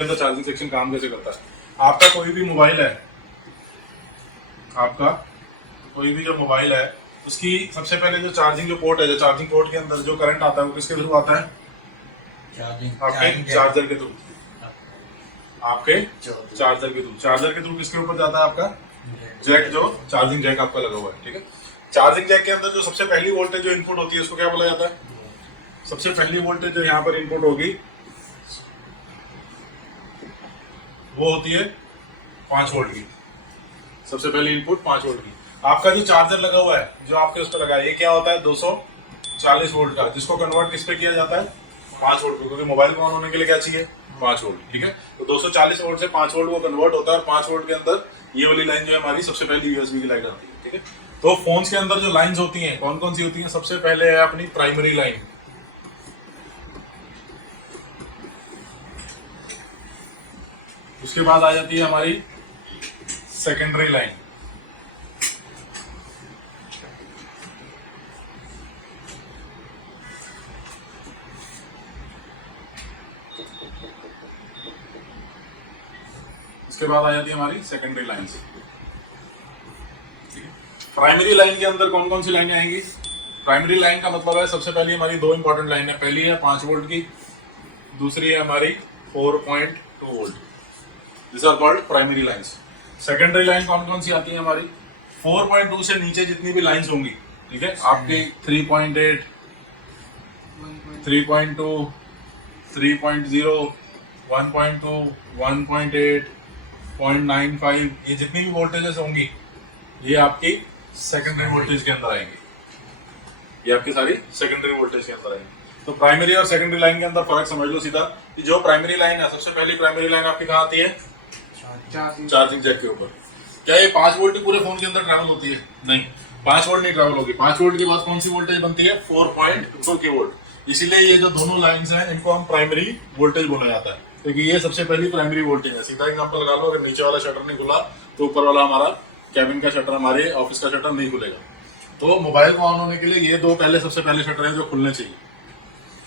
अंदर charging section काम कैसे करता है। आपका कोई भी मोबाइल है, आपका कोई भी जो मोबाइल है उसकी सबसे पहले जो चार्जिंग जो पोर्ट है, जो चार्जिंग पोर्ट के अंदर जो करंट आता है वो किसके थ्रू आता है? आपके चार्जर के थ्रू। आपके चार्जर के थ्रू। चार्जर के थ्रू किसके ऊपर जाता है? आपका जैक, जो चार्जिंग जैक आपका लगा हुआ है। ठीक है, चार्जिंग जैक के अंदर जो सबसे पहली वोल्टेज जो इनपुट होती है उसको क्या बोला जाता है? सबसे पहली वोल्टेज जो यहाँ पर इनपुट होगी वो होती है 5 वोल्ट की। सबसे पहली इनपुट 5 वोल्ट की। आपका जो चार्जर लगा हुआ है, जो आपके उस पर लगा है, ये क्या होता है? 240 वोल्ट का, जिसको कन्वर्ट किस पे किया जाता है? 5 वोल्ट पे, क्योंकि मोबाइल को ऑन होने के लिए क्या चाहिए? 5 वोल्ट। ठीक है, तो 240 वोल्ट से 5 वोल्ट वो कन्वर्ट होता है और 5 वोल्ट के अंदर ये वाली लाइन जो है हमारी सबसे पहली यूएसबी की लाइन आती है। ठीक है, तो फोन्स के अंदर जो लाइंस होती हैं कौन कौन सी होती हैं? सबसे पहले है अपनी प्राइमरी लाइन। उसके बाद आ जाती है हमारी सेकेंडरी लाइन। इसके बाद आ जाती है हमारी सेकेंडरी लाइन। प्राइमरी लाइन के अंदर कौन कौन सी लाइनें आएंगी? प्राइमरी लाइन का मतलब है सबसे पहली हमारी दो इंपॉर्टेंट लाइन है। पहली है 5 वोल्ट की, दूसरी है हमारी 4.2 volt. This are called primary lines. Secondary line कौन कौन सी आती है हमारी? 4.2 से नीचे जितनी भी लाइंस होंगी, ठीक है, आपकी 3.8, 3.2, 3.0, 1.2, 1.8, 0.95, ये जितनी भी वोल्टेजेस होंगी ये आपकी सेकेंडरी वोल्टेज के अंदर आएंगी। ये आपकी सारी सेकेंडरी वोल्टेज के अंदर आएंगी। तो प्राइमरी और सेकेंडरी लाइन के अंदर फर्क समझ लो सीधा कि जो प्राइमरी लाइन है, सबसे पहली प्राइमरी लाइन आपकी कहाँ आती है? चार्जिंग जैक के ऊपर। क्या ये 5 वोल्ट पूरे फोन के अंदर ट्रैवल होती है? नहीं, 5 वोल्ट नहीं ट्रैवल होगी। 5 वोल्ट के बाद कौन सी वोल्टेज बनती है? 4.2 की वोल्ट। इसीलिए ये जो दोनों लाइंस हैं इनको हम प्राइमरी वोल्टेज बोला जाता है, क्योंकि ये सबसे पहली प्राइमरी वोल्टेज है। सीधा एग्जांपल लगा लो, अगर नीचे वाला शटर नहीं खुला तो ऊपर वाला हमारा कैबिन का शटर, हमारे ऑफिस का शटर नहीं खुलेगा। तो मोबाइल को ऑन होने के लिए ये दो पहले सबसे पहले शटर हैं जो खुलने चाहिए।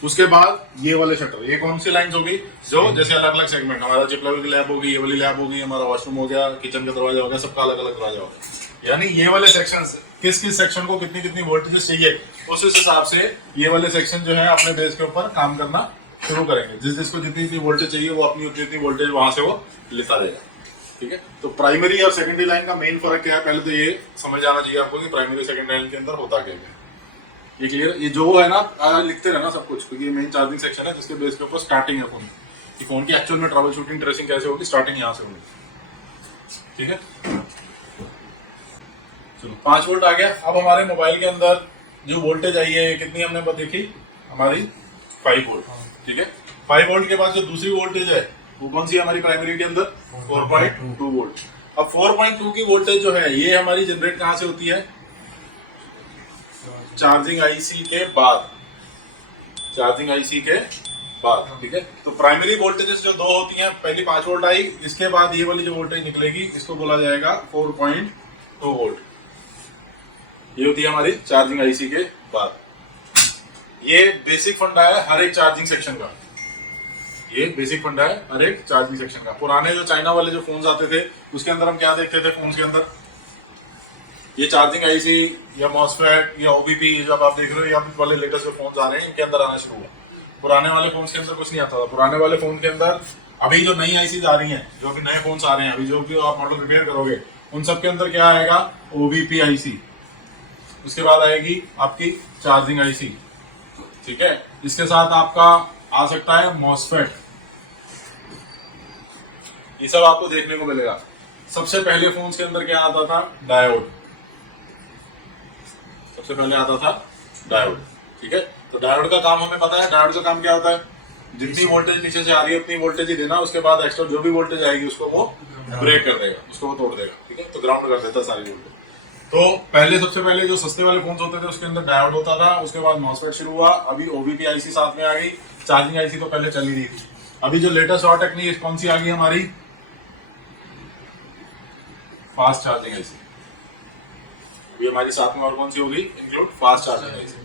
उसके बाद ये वाले शटर, ये कौन सी लाइंस होगी? जो जैसे अलग अलग सेगमेंट, हमारा जिप लेवल की लैब होगी, ये वाली लैब होगी, हमारा वॉशरूम हो गया, किचन का दरवाजा हो गया, सबका अलग अलग दरवाजा हो गया। यानी ये वाले सेक्शन किस किस सेक्शन को कितनी कितनी वोल्टेज चाहिए, उस हिसाब से ये वाले सेक्शन जो है अपने बेस के ऊपर काम करना शुरू करेंगे। जिसको जितनी जितनी वोल्टेज चाहिए वो अपनी उतनी वोल्टेज वहां से वो लिखा देगा। ठीक है, तो प्राइमरी और सेकेंडरी लाइन का मेन फर्क क्या है, पहले तो ये समझ जाना चाहिए आपको कि प्राइमरी सेकेंडरी लाइन के अंदर होता क्या है। ये क्लियर? ये जो है ना, लिखते रहना सब कुछ, क्योंकि ये मेन चार्जिंग सेक्शन है जिसके बेस के ऊपर स्टार्टिंग है फोन की। फोन की एक्चुअल में ट्रबल शूटिंग ट्रेसिंग कैसे होगी, स्टार्टिंग यहाँ से होगी। ठीक है, चलो 5 वोल्ट आ गया। अब हमारे मोबाइल के अंदर जो वोल्टेज आई है कितनी हमने देखी? हमारी 5 वोल्ट। ठीक है, 5 वोल्ट के बाद जो दूसरी वोल्टेज है वो कौन सी है हमारी प्राइमरी के अंदर? 4.2 वोल्ट। अब 4.2 की वोल्टेज जो है ये हमारी जनरेट कहाँ से होती है? चार्जिंग आईसी के बाद। चार्जिंग आईसी के बाद। ठीक है, तो प्राइमरी वोल्टेजेस जो दो होती हैं, पहली 5 वोल्ट आई, इसके बाद ये वाली जो वोल्टेज निकलेगी इसको बोला जाएगा 4.2 वोल्ट। ये होती है हमारी चार्जिंग आईसी के बाद। ये बेसिक फंडा है हर एक चार्जिंग सेक्शन का। ये बेसिक फंडा है हर एक चार्जिंग सेक्शन का। पुराने जो चाइना वाले जो फोन्स आते थे उसके अंदर हम क्या देखते थे? फोन्स के अंदर ये चार्जिंग आईसी या मॉसफेट या ओबीपी जब आप देख रहे हो, या वाले लेटेस्ट जो फोन्स आ रहे हैं इनके अंदर आना शुरू हुआ। पुराने वाले फोन्स के अंदर कुछ नहीं आता था। पुराने वाले फोन के अंदर अभी जो नई आईसीज आ रही हैं, जो अभी नए फोन्स आ रहे हैं, अभी जो भी आप मॉडल रिपेयर करोगे उन सब के अंदर क्या आएगा? ओबीपी आईसी। उसके बाद आएगी आपकी चार्जिंग आईसी। ठीक है, इसके साथ आपका आ सकता है मॉसफेट। ये सब आपको देखने को मिलेगा। सबसे पहले फोन्स के अंदर क्या आता था? डायोड। सबसे पहले आता था डायोड। ठीक है, तो डायोड का काम हमें पता है। डायोड का काम क्या होता है? जितनी वोल्टेज नीचे से आ रही है उतनी वोल्टेज ही देना, उसके बाद एक्स्ट्रा जो भी वोल्टेज आएगी उसको वो ब्रेक कर देगा, उसको वो तोड़ देगा। ठीक है, तो ग्राउंड कर देता है सारी वोल्टेज। तो पहले सबसे पहले जो सस्ते वाले फोन्स होते थे उसके अंदर डायोड होता था, उसके बाद मॉसफेट शुरू हुआ, अभी ओबीपी आईसी साथ में आ गई। चार्जिंग आईसी तो पहले चल ही रही थी। अभी जो लेटेस्ट और टेक्निक कौन सी आ गई हमारी? Fast charging IC. ये हमारी साथ में और कौन सी होगी इंक्लूड? Fast charging IC.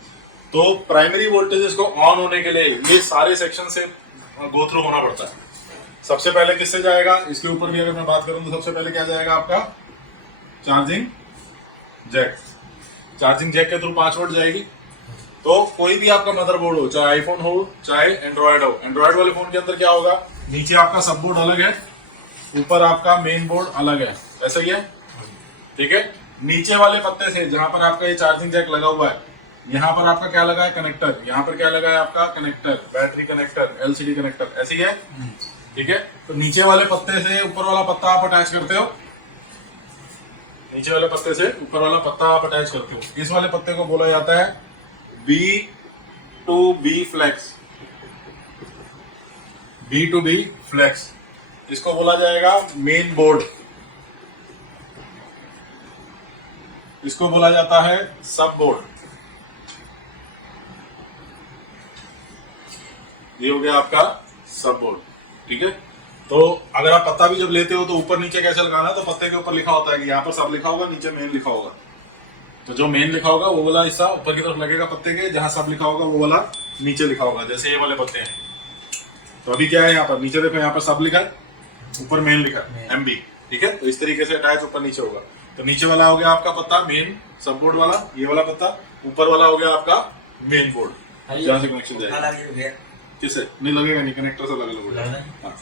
तो प्राइमरी वोल्टेजेस को ऑन होने के लिए ये सारे सेक्शन से गो थ्रू होना पड़ता है। सबसे पहले किससे जाएगा, इसके ऊपर भी अगर मैं बात करूं तो सबसे पहले क्या जाएगा आपका चार्जिंग जैक। चार्जिंग जैक के थ्रू 5 वोल्ट जाएगी। तो कोई भी आपका मदरबोर्ड हो, चाहे आईफोन हो चाहे एंड्रॉयड हो, एंड्रॉयड वाले फोन के अंदर क्या होगा, नीचे आपका सब बोर्ड अलग है, ऊपर आपका मेन बोर्ड अलग है, ऐसा ही है, ठीक है। नीचे वाले पत्ते से जहां पर आपका ये चार्जिंग जैक लगा हुआ है, यहाँ पर आपका क्या लगा है कनेक्टर, यहाँ पर क्या लगा है आपका connector, battery connector, LCD connector, ऐसे ही है, ठीक है। तो नीचे वाले पत्ते से ऊपर वाला पत्ता आप अटैच करते हो, नीचे वाले पत्ते से ऊपर वाला पत्ता आप अटैच करते हो। इस वाले पत्ते को बोला जाता है B2B फ्लेक्स, B2B फ्लेक्स। इसको बोला जाएगा मेन बोर्ड, इसको बोला जाता है सब बोर्ड। ये हो गया आपका सब बोर्ड, ठीक है। तो अगर आप पत्ता भी जब लेते हो तो ऊपर नीचे कैसे लगाना है, तो पत्ते के ऊपर लिखा होता है कि यहाँ पर सब लिखा होगा, नीचे मेन लिखा होगा। तो जो मेन लिखा होगा वो वाला हिस्सा ऊपर की तरफ लगेगा पत्ते के, जहां सब लिखा होगा वो वाला नीचे लिखा होगा, जैसे ये वाले पत्ते हैं। तो अभी क्या है यहाँ पर, नीचे देखो यहाँ पर सब लिखा है, ऊपर मेन लिखा है MB, ठीक है। तो इस तरीके से अटैच ऊपर नीचे होगा। तो नीचे वाला हो गया आपका पत्ता मेन सब बोर्ड वाला, ये वाला पत्ता, ऊपर वाला हो गया आपका मेन बोर्ड, जहाँ से कनेक्शन जाएगा। किसे नहीं लगेगा, नहीं, कनेक्टर से अलग अलग हो जाएगा,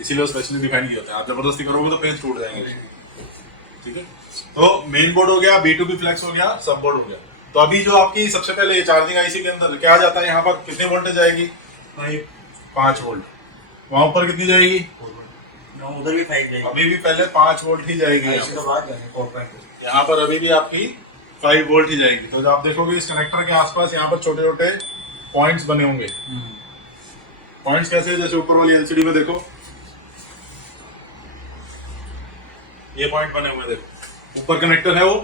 इसीलिए स्पेशली डिफाइन किया होता है। आप जबरदस्ती करोगे तो पेज टूट जाएंगे, ठीक है। तो मेन बोर्ड हो गया, B2B फ्लेक्स हो गया, सब बोर्ड हो गया। तो अभी जो आपकी सबसे पहले चार्जिंग आईसी के अंदर क्या जाता है, यहाँ पर कितने वोल्टेज आएगी, 5 वोल्ट। वहां पर कितनी जाएगी, उधर भी 5 जाएगी, अभी भी पहले 5 वोल्ट ही जाएगी, यहाँ पर अभी भी आपकी 5 वोल्ट ही जाएगी। तो जब आप देखोगे इस कनेक्टर के आसपास यहाँ पर छोटे छोटे पॉइंट्स बने होंगे। पॉइंट्स कैसे, जैसे ऊपर वाली एलसीडी में देखो ये पॉइंट बने हुए, देखो ऊपर कनेक्टर है, वो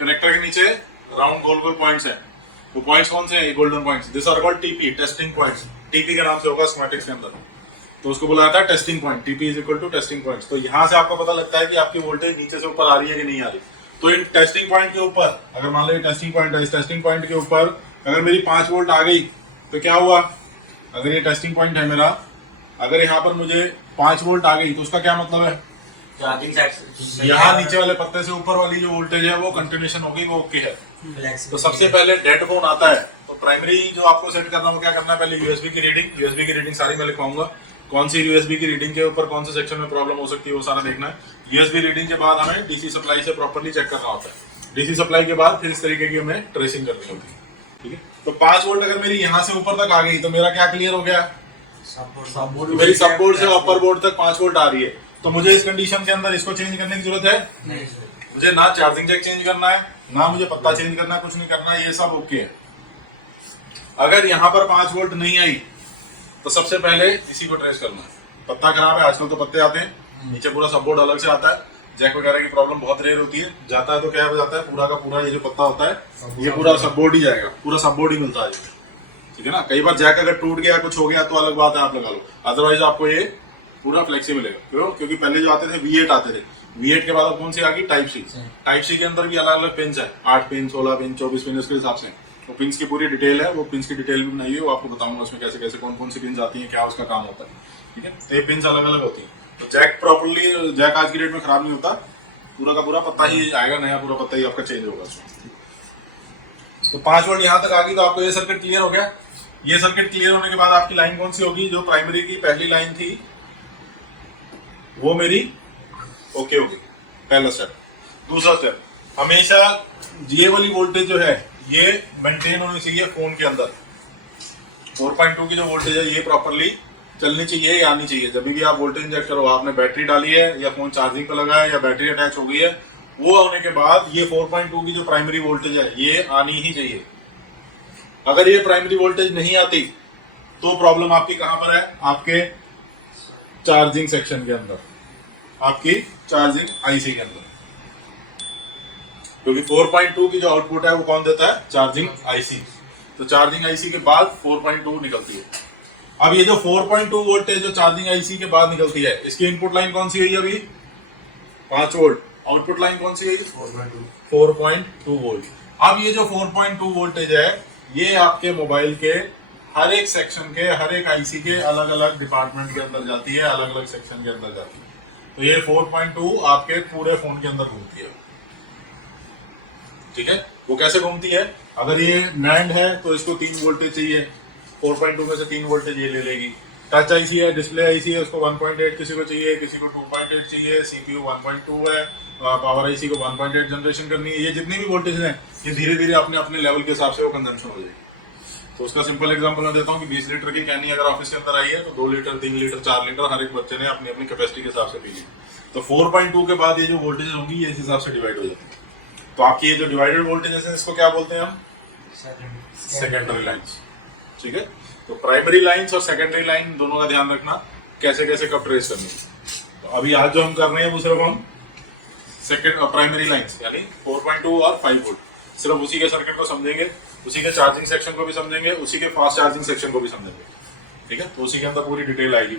कनेक्टर के नीचे राउंड गोल गोल पॉइंट्स हैं। वो पॉइंट्स कौन से हैं, ये golden points, this are called TP, testing points. TP के नाम से होगा स्कीमेटिक्स के अंदर, तो उसको बोला जाता है testing point. TP is equal to testing points. तो यहाँ से आपको पता लगता है कि आपकी वोल्टेज नीचे से ऊपर आ रही है कि नहीं आ रही। तो इन टेस्टिंग पॉइंट के ऊपर, अगर मान लो ये टेस्टिंग पॉइंट है, इस टेस्टिंग पॉइंट के ऊपर अगर मेरी 5 वोल्ट आ गई तो क्या हुआ, अगर ये टेस्टिंग पॉइंट है मेरा, अगर यहाँ पर मुझे 5 वोल्ट आ गई तो उसका क्या मतलब है, यहाँ नीचे वाले पत्ते से ऊपर वाली जो वोल्टेज है वो कंटिन्यूएशन होगी, वो ओके है। तो सबसे पहले डेड जोन आता है, तो प्राइमरी जो आपको सेट करना है वो क्या करना है, पहले यूएसबी की रीडिंग सारी मैं लिखवाऊंगा, कौन सी यूएसबी की रीडिंग के ऊपर कौन से सेक्शन में प्रॉब्लम हो सकती है वो सारा देखना है। यूएसबी रीडिंग के बाद हमें डीसी सप्लाई से प्रॉपर्ली चेक करना होता है। डीसी सप्लाई के बाद फिर इस तरीके की हमें ट्रेसिंग करनी होती है, ठीक है। तो 5 वोल्ट अगर मेरी यहाँ से ऊपर तक आ गई तो मेरा क्या क्लियर हो गया, मेरी सब बोर्ड से अपर बोर्ड तक 5 वोल्ट आ रही है। तो मुझे इस कंडीशन के अंदर इसको चेंज करने की जरूरत है, मुझे ना चार्जिंग जैक चेंज करना है, ना मुझे पत्ता चेंज करना है, कुछ नहीं करना है, ये सब ओके है। अगर यहाँ पर 5 वोल्ट नहीं आई तो सबसे पहले इसी को ट्रेस करना है। पत्ता खराब है, आजकल तो पत्ते आते हैं, नीचे पूरा सब बोर्ड अलग से आता है, जैक वगैरह की प्रॉब्लम बहुत रेयर होती है, जाता है तो क्या हो जाता है, पूरा का पूरा ये जो पत्ता होता है ये पूरा सब बोर्ड ही जाएगा, पूरा सब बोर्ड ही मिलता है, ठीक है ना। कई बार जैक अगर टूट गया कुछ हो गया तो अलग बात है, आप लगा लो, अदरवाइज आपको ये पूरा फ्लेक्सी मिलेगा। क्यों, क्योंकि पहले जो आते थे V8 आते थे, V8 के बाद कौन सी आ गई, टाइप सी के अंदर भी अलग अलग पिन है, 8 पिन, 16 पिन, 24 पिन, उसके हिसाब से वो पिन्स की पूरी डिटेल है, वो पिन्स की डिटेल भी बनाई है, वो आपको बताऊंगा उसमें कैसे कैसे कौन कौन सी पिन्स आती हैं, क्या उसका काम होता है, ठीक है। तो ये पिन्स अलग अलग होती है। तो जैक प्रॉपर्ली, जैक आज की डेट में खराब नहीं होता, पूरा का पूरा पत्ता ही आएगा, नया पूरा पत्ता ही आपका चेंज होगा उसमें। तो 5 वोल्ट यहाँ तक आ गई तो आपको ये सर्किट क्लियर हो गया। ये सर्किट क्लियर होने के बाद आपकी लाइन कौन सी होगी, जो प्राइमरी की पहली लाइन थी वो मेरी ओके होगी, पहला स्टेप। दूसरा स्टेप, हमेशा ये वाली वोल्टेज जो है ये मेंटेन होनी चाहिए फोन के अंदर। 4.2 की जो वोल्टेज है ये प्रॉपर्ली चलनी चाहिए या आनी चाहिए। जब भी आप वोल्टेज इंजेक्ट करो, आपने बैटरी डाली है या फोन चार्जिंग पे लगा है या बैटरी अटैच हो गई है, वो होने के बाद ये 4.2 की जो प्राइमरी वोल्टेज है ये आनी ही चाहिए। अगर ये प्राइमरी वोल्टेज नहीं आती तो प्रॉब्लम आपकी कहां पर है, आपके चार्जिंग सेक्शन के अंदर, आपकी चार्जिंग आईसी के अंदर, क्योंकि 4.2 की जो आउटपुट है वो कौन देता है, चार्जिंग आईसी। तो चार्जिंग आईसी के बाद 4.2 निकलती है। अब ये जो 4.2 वोल्टेज जो चार्जिंग आईसी के बाद निकलती है, इसकी इनपुट लाइन कौन सी हुई अभी, 5 वोल्ट, आउटपुट लाइन कौन सी हुई, 4.2 वोल्ट। अब ये जो 4.2 वोल्टेज है ये आपके मोबाइल के हर एक सेक्शन के, हर एक आईसी के अलग अलग डिपार्टमेंट के अंदर जाती है, अलग अलग सेक्शन के अंदर जाती है। तो ये 4.2 आपके पूरे फोन के अंदर घूमती है। ठीक है, वो कैसे घूमती है? अगर ये नैंड है तो इसको 3 वोल्टेज चाहिए, 4.2 में से 3 वोल्टेज ये ले लेगी। टच आईसी है, डिस्प्ले आईसी है, उसको 1.8 किसी को चाहिए, किसी को 2.8 चाहिए, सीपीयू 1.2 है, पावर आईसी को 1.8 जनरेशन करनी है। ये जितनी भी वोल्टेज हैं ये धीरे धीरे अपने अपने लेवल के हिसाब से वो कंजम्पशन हो जाएगी। तो उसका सिंपल एग्जांपल मैं देता हूँ कि 20 लीटर की कैनी अगर ऑफिस के अंदर आई है तो 2 लीटर, 3 लीटर, 4 लीटर हर एक बच्चे ने अपनी अपनी कैपेसिटी के हिसाब से पी ली। तो 4.2 के बाद ये जो वोल्टेज होंगी ये इस हिसाब से डिवाइड हो जाती है। तो आपकी ये जो डिवाइडेड वोल्टेज है इसको क्या बोलते हैं हम? Secondary lines. ठीक है, तो प्राइमरी लाइन्स और सेकेंडरी लाइन दोनों का ध्यान रखना कैसे कैसे कब ट्रेस करनी है। तो अभी आज जो हम कर रहे हैं वो सिर्फ हम प्राइमरी लाइन्स यानी 4.2 और 5 वोल्ट सिर्फ उसी के सर्किट को समझेंगे, उसी के चार्जिंग सेक्शन को भी समझेंगे, उसी के फास्ट चार्जिंग सेक्शन को भी समझेंगे। ठीक है, तो उसी के अंदर पूरी डिटेल आएगी।